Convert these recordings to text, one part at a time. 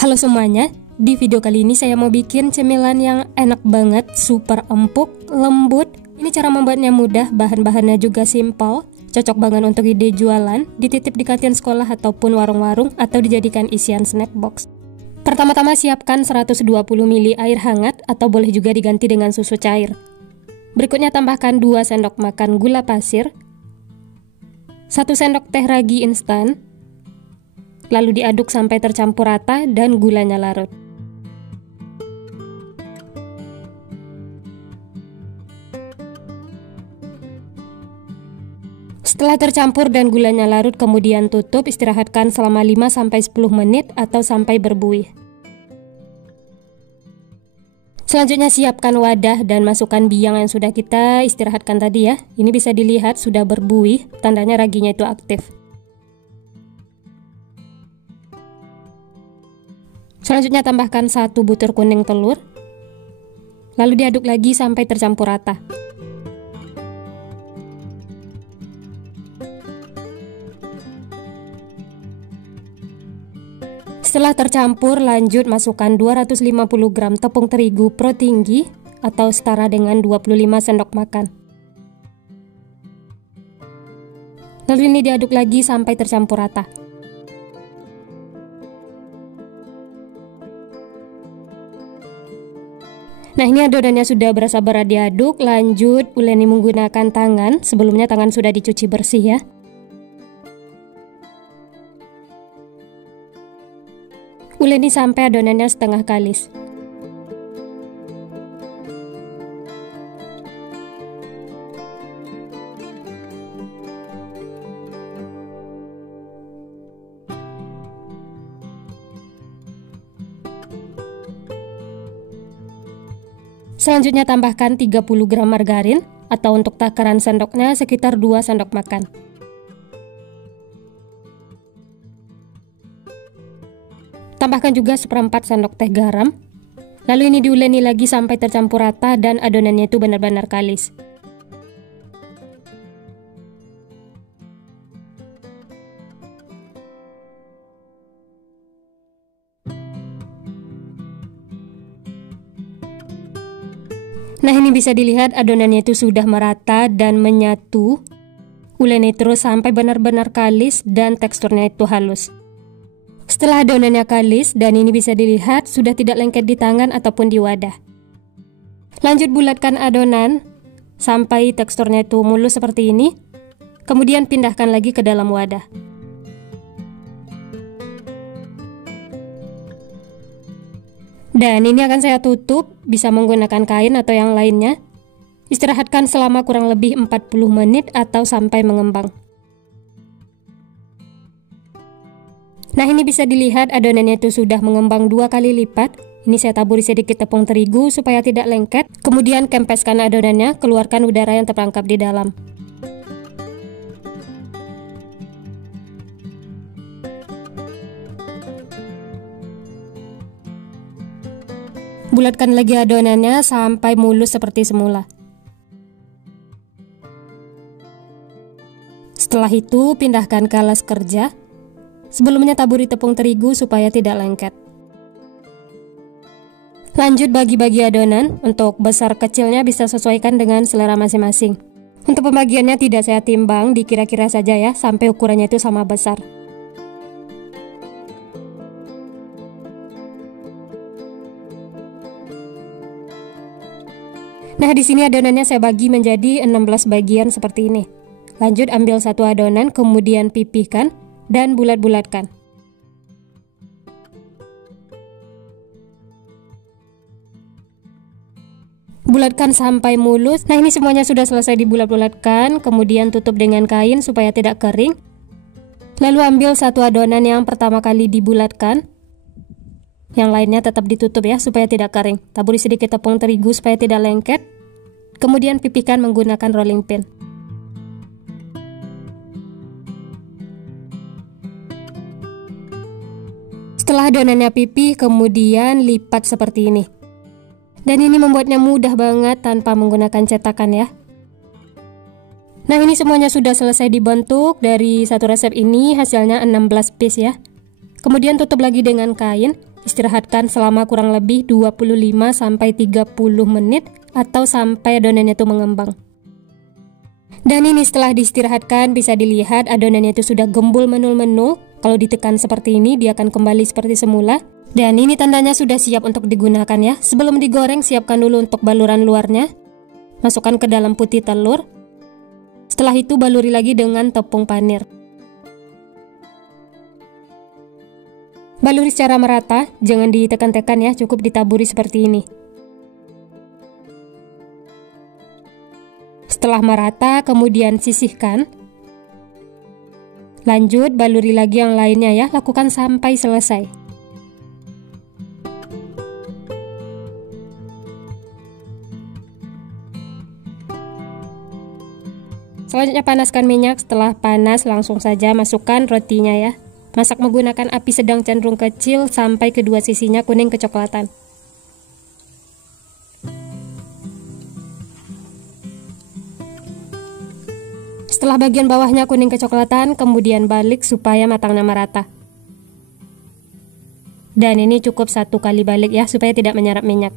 Halo semuanya, di video kali ini saya mau bikin cemilan yang enak banget, super empuk, lembut. Ini cara membuatnya mudah, bahan-bahannya juga simpel, cocok banget untuk ide jualan, dititip di kantin sekolah ataupun warung-warung, atau dijadikan isian snack box. Pertama-tama siapkan 120 ml air hangat atau boleh juga diganti dengan susu cair. Berikutnya tambahkan 2 sendok makan gula pasir, 1 sendok teh ragi instan, lalu diaduk sampai tercampur rata dan gulanya larut. Setelah tercampur dan gulanya larut, kemudian tutup, istirahatkan selama 5-10 menit atau sampai berbuih. Selanjutnya siapkan wadah dan masukkan biang yang sudah kita istirahatkan tadi ya. Ini bisa dilihat sudah berbuih, tandanya raginya itu aktif. Selanjutnya tambahkan 1 butir kuning telur, lalu diaduk lagi sampai tercampur rata. Setelah tercampur, lanjut masukkan 250 gram tepung terigu pro tinggi atau setara dengan 25 sendok makan. Lalu ini diaduk lagi sampai tercampur rata. Nah, ini adonannya sudah berasa berat diaduk. Lanjut uleni menggunakan tangan. Sebelumnya tangan sudah dicuci bersih ya. Uleni sampai adonannya setengah kalis. Selanjutnya tambahkan 30 gram margarin atau untuk takaran sendoknya sekitar 2 sendok makan. Tambahkan juga 1/4 sendok teh garam. Lalu ini diuleni lagi sampai tercampur rata dan adonannya itu benar-benar kalis. Nah, ini bisa dilihat adonannya itu sudah merata dan menyatu. Uleni terus sampai benar-benar kalis dan teksturnya itu halus. Setelah adonannya kalis dan ini bisa dilihat sudah tidak lengket di tangan ataupun di wadah. Lanjut bulatkan adonan sampai teksturnya itu mulus seperti ini. Kemudian pindahkan lagi ke dalam wadah. Dan ini akan saya tutup, bisa menggunakan kain atau yang lainnya. Istirahatkan selama kurang lebih 40 menit atau sampai mengembang. Nah, ini bisa dilihat adonannya itu sudah mengembang 2 kali lipat. Ini saya taburi sedikit tepung terigu supaya tidak lengket. Kemudian kempeskan adonannya, keluarkan udara yang terperangkap di dalam. Bulatkan lagi adonannya sampai mulus seperti semula. Setelah itu pindahkan ke alas kerja. Sebelumnya taburi tepung terigu supaya tidak lengket. Lanjut bagi-bagi adonan. Untuk besar kecilnya bisa sesuaikan dengan selera masing-masing. Untuk pembagiannya tidak saya timbang, dikira-kira saja ya, sampai ukurannya itu sama besar. Nah, di sini adonannya saya bagi menjadi 16 bagian seperti ini. Lanjut ambil 1 adonan, kemudian pipihkan dan bulat-bulatkan. Bulatkan sampai mulus. Nah, ini semuanya sudah selesai dibulat-bulatkan, kemudian tutup dengan kain supaya tidak kering. Lalu ambil 1 adonan yang pertama kali dibulatkan. Yang lainnya tetap ditutup ya, supaya tidak kering. Taburi sedikit tepung terigu supaya tidak lengket. Kemudian pipihkan menggunakan rolling pin. Setelah adonannya pipih, kemudian lipat seperti ini. Dan ini membuatnya mudah banget tanpa menggunakan cetakan ya. Nah, ini semuanya sudah selesai dibentuk. Dari satu resep ini hasilnya 16 piece ya. Kemudian tutup lagi dengan kain. Istirahatkan selama kurang lebih 25-30 menit atau sampai adonannya itu mengembang. Dan ini setelah diistirahatkan bisa dilihat adonannya itu sudah gembul menul-menul. Kalau ditekan seperti ini dia akan kembali seperti semula. Dan ini tandanya sudah siap untuk digunakan ya. Sebelum digoreng siapkan dulu untuk baluran luarnya. Masukkan ke dalam putih telur. Setelah itu baluri lagi dengan tepung panir. Baluri secara merata, jangan ditekan-tekan ya, cukup ditaburi seperti ini. Setelah merata, kemudian sisihkan. Lanjut, baluri lagi yang lainnya ya, lakukan sampai selesai. Selanjutnya panaskan minyak, setelah panas langsung saja masukkan rotinya ya. Masak menggunakan api sedang cenderung kecil sampai kedua sisinya kuning kecoklatan. Setelah bagian bawahnya kuning kecoklatan, kemudian balik supaya matangnya merata. Dan ini cukup 1 kali balik ya, supaya tidak menyerap minyak.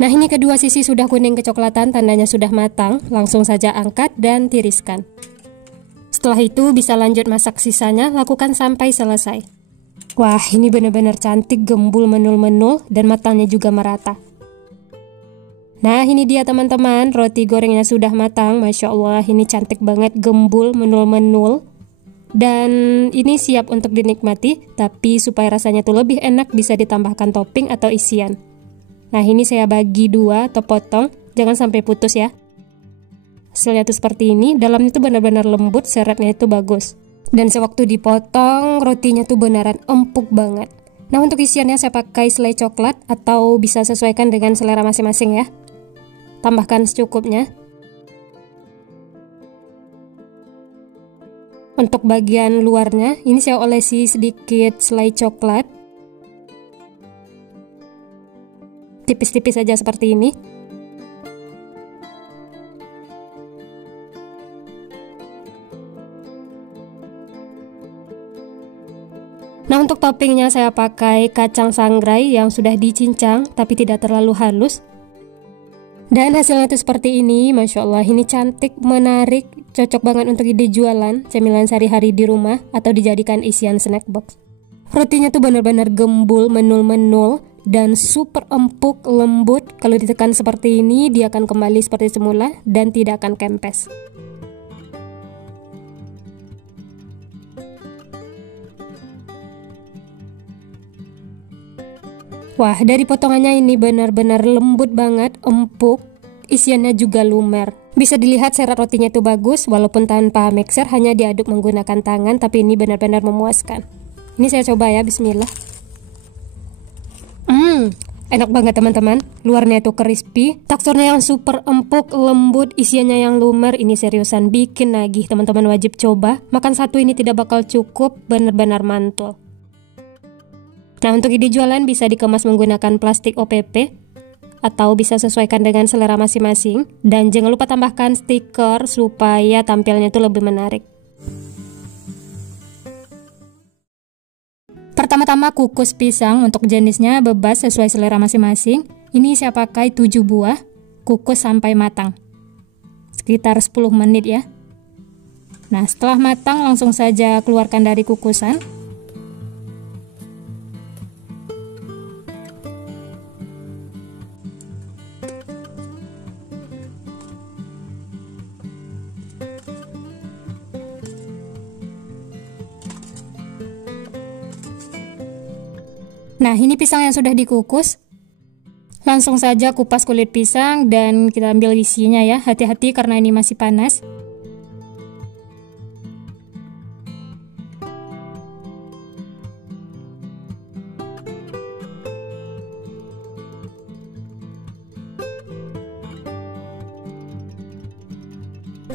Nah ini kedua sisi sudah kuning kecoklatan, tandanya sudah matang. Langsung saja angkat dan tiriskan. Setelah itu bisa lanjut masak sisanya, lakukan sampai selesai. Wah ini benar-benar cantik, gembul menul-menul dan matangnya juga merata. Nah ini dia teman-teman, roti gorengnya sudah matang. Masya Allah ini cantik banget, gembul menul-menul. Dan ini siap untuk dinikmati, tapi supaya rasanya tuh lebih enak bisa ditambahkan topping atau isian. Nah ini saya bagi 2 atau potong, jangan sampai putus ya. Hasilnya tuh seperti ini, dalamnya tuh benar-benar lembut, seratnya itu bagus. Dan sewaktu dipotong, rotinya tuh beneran empuk banget. Nah untuk isiannya saya pakai selai coklat atau bisa sesuaikan dengan selera masing-masing ya. Tambahkan secukupnya. Untuk bagian luarnya, ini saya olesi sedikit selai coklat. Tipis-tipis saja seperti ini. Nah untuk toppingnya saya pakai kacang sangrai yang sudah dicincang tapi tidak terlalu halus. Dan hasilnya itu seperti ini. Masya Allah ini cantik, menarik, cocok banget untuk ide jualan cemilan sehari-hari di rumah atau dijadikan isian snack box. Rotinya tuh benar-benar gembul, menul-menul dan super empuk, lembut. Kalau ditekan seperti ini dia akan kembali seperti semula dan tidak akan kempes. Wah dari potongannya ini benar-benar lembut banget, empuk, isiannya juga lumer. Bisa dilihat serat rotinya itu bagus walaupun tanpa mixer, hanya diaduk menggunakan tangan, tapi ini benar-benar memuaskan. Ini saya coba ya, bismillah. Enak banget teman-teman. Luarnya itu crispy, teksturnya yang super empuk, lembut, isiannya yang lumer. Ini seriusan bikin nagih, teman-teman wajib coba. Makan satu ini tidak bakal cukup, benar-benar mantul. Nah untuk ide jualan bisa dikemas menggunakan plastik OPP atau bisa sesuaikan dengan selera masing-masing. Dan jangan lupa tambahkan stiker supaya tampilnya itu lebih menarik. Pertama-tama kukus pisang, untuk jenisnya bebas sesuai selera masing-masing. Ini saya pakai 7 buah, kukus sampai matang. Sekitar 10 menit ya. Nah setelah matang langsung saja keluarkan dari kukusan. Nah ini pisang yang sudah dikukus. Langsung saja kupas kulit pisang dan kita ambil isinya ya. Hati-hati karena ini masih panas.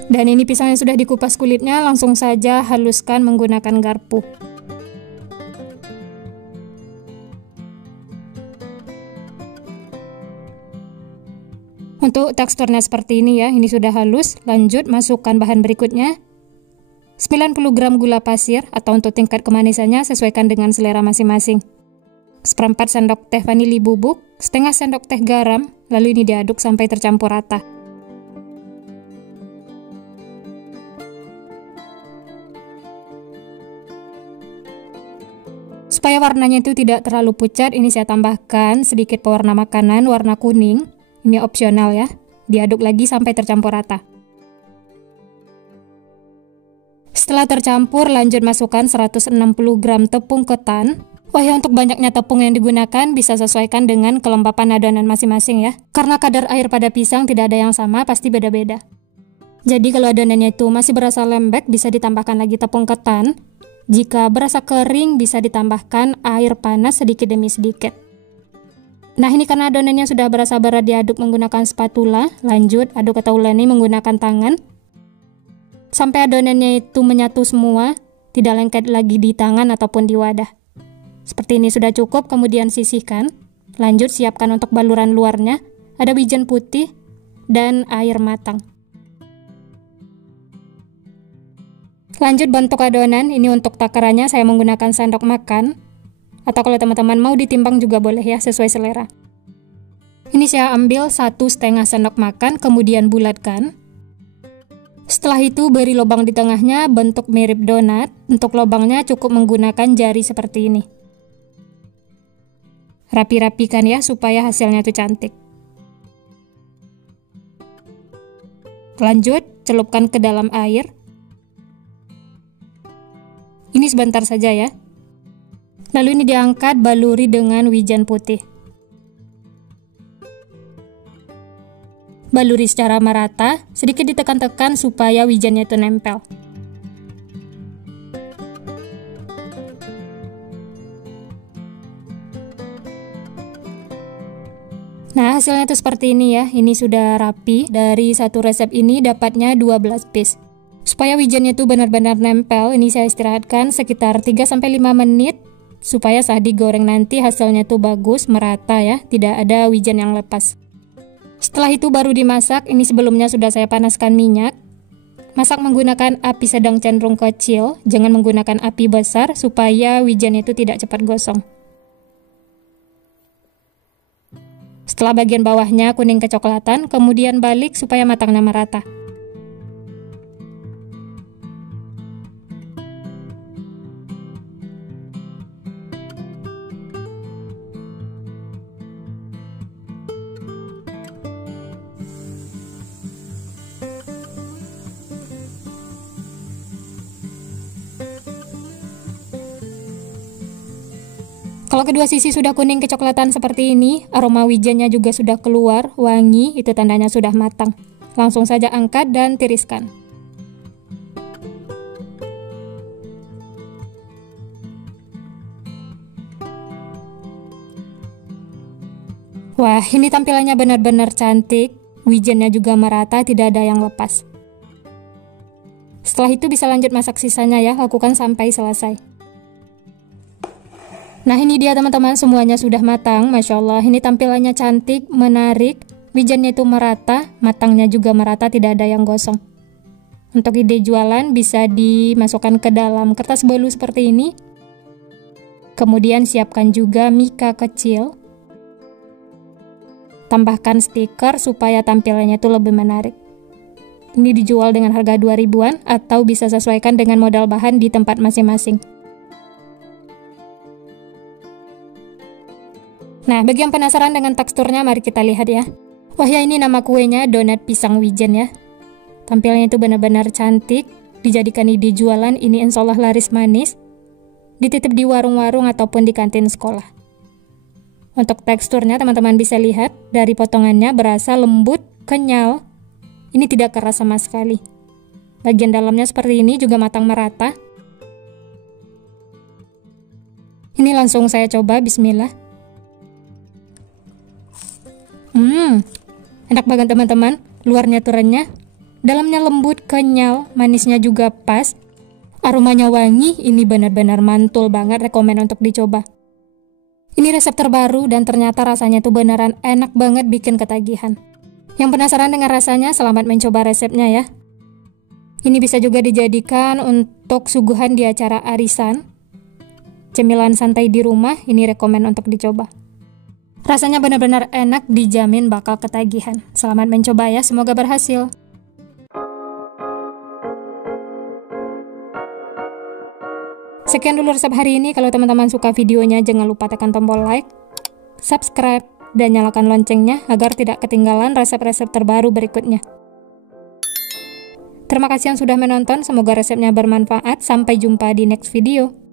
Dan ini pisang yang sudah dikupas kulitnya, langsung saja haluskan menggunakan garpu. Untuk teksturnya seperti ini ya, ini sudah halus. Lanjut masukkan bahan berikutnya. 90 gram gula pasir atau untuk tingkat kemanisannya sesuaikan dengan selera masing-masing. 1/4 sendok teh vanili bubuk, setengah sendok teh garam, lalu ini diaduk sampai tercampur rata. Supaya warnanya itu tidak terlalu pucat, ini saya tambahkan sedikit pewarna makanan warna kuning. Ini opsional ya. Diaduk lagi sampai tercampur rata. Setelah tercampur, lanjut masukkan 160 gram tepung ketan. Wah ya, untuk banyaknya tepung yang digunakan bisa sesuaikan dengan kelembapan adonan masing-masing ya. Karena kadar air pada pisang tidak ada yang sama, pasti beda-beda. Jadi kalau adonannya itu masih berasa lembek, bisa ditambahkan lagi tepung ketan. Jika berasa kering, bisa ditambahkan air panas sedikit demi sedikit. Nah, ini karena adonannya sudah berasa berat diaduk menggunakan spatula, lanjut aduk atau uleni menggunakan tangan. Sampai adonannya itu menyatu semua, tidak lengket lagi di tangan ataupun di wadah. Seperti ini sudah cukup, kemudian sisihkan. Lanjut siapkan untuk baluran luarnya, ada wijen putih dan air matang. Lanjut bentuk adonan, ini untuk takarannya saya menggunakan sendok makan. Atau kalau teman-teman mau ditimbang juga boleh ya, sesuai selera. Ini saya ambil 1,5 sendok makan, kemudian bulatkan. Setelah itu beri lubang di tengahnya, bentuk mirip donat. Untuk lubangnya cukup menggunakan jari seperti ini. Rapi-rapikan ya, supaya hasilnya itu cantik. Lanjut, celupkan ke dalam air. Ini sebentar saja ya. Lalu ini diangkat, baluri dengan wijen putih. Baluri secara merata, sedikit ditekan-tekan supaya wijennya itu nempel. Nah, hasilnya tuh seperti ini ya. Ini sudah rapi. Dari satu resep ini dapatnya 12 piece. Supaya wijennya itu benar-benar nempel, ini saya istirahatkan sekitar 3-5 menit supaya saat digoreng nanti hasilnya tuh bagus, merata ya, tidak ada wijen yang lepas. Setelah itu baru dimasak. Ini sebelumnya sudah saya panaskan minyak. Masak menggunakan api sedang cenderung kecil, jangan menggunakan api besar supaya wijennya itu tidak cepat gosong. Setelah bagian bawahnya kuning kecoklatan, kemudian balik supaya matangnya merata. Kalau kedua sisi sudah kuning kecoklatan seperti ini, aroma wijennya juga sudah keluar, wangi, itu tandanya sudah matang. Langsung saja angkat dan tiriskan. Wah, ini tampilannya benar-benar cantik. Wijennya juga merata, tidak ada yang lepas. Setelah itu bisa lanjut masak sisanya ya, lakukan sampai selesai. Nah, ini dia teman-teman, semuanya sudah matang. Masya Allah, ini tampilannya cantik, menarik. Wijennya itu merata, matangnya juga merata, tidak ada yang gosong. Untuk ide jualan bisa dimasukkan ke dalam kertas bolu seperti ini. Kemudian siapkan juga mika kecil. Tambahkan stiker supaya tampilannya itu lebih menarik. Ini dijual dengan harga 2.000-an atau bisa sesuaikan dengan modal bahan di tempat masing-masing. Nah, bagi yang penasaran dengan teksturnya, mari kita lihat ya. Wah ya, ini nama kuenya donat pisang wijen ya. Tampilnya itu benar-benar cantik. Dijadikan ide jualan, ini insya Allah laris manis. Dititip di warung-warung ataupun di kantin sekolah. Untuk teksturnya teman-teman bisa lihat, dari potongannya berasa lembut, kenyal. Ini tidak keras sama sekali. Bagian dalamnya seperti ini juga matang merata. Ini langsung saya coba, bismillah. Enak banget teman-teman. Luarnya tuh renyah, dalamnya lembut, kenyal, manisnya juga pas. Aromanya wangi, ini benar-benar mantul banget, rekomen untuk dicoba. Ini resep terbaru dan ternyata rasanya tuh beneran enak banget, bikin ketagihan. Yang penasaran dengan rasanya, selamat mencoba resepnya ya. Ini bisa juga dijadikan untuk suguhan di acara arisan. Cemilan santai di rumah, ini rekomen untuk dicoba. Rasanya benar-benar enak, dijamin bakal ketagihan. Selamat mencoba ya, semoga berhasil. Sekian dulu resep hari ini. Kalau teman-teman suka videonya, jangan lupa tekan tombol like, subscribe, dan nyalakan loncengnya agar tidak ketinggalan resep-resep terbaru berikutnya. Terima kasih yang sudah menonton, semoga resepnya bermanfaat. Sampai jumpa di next video.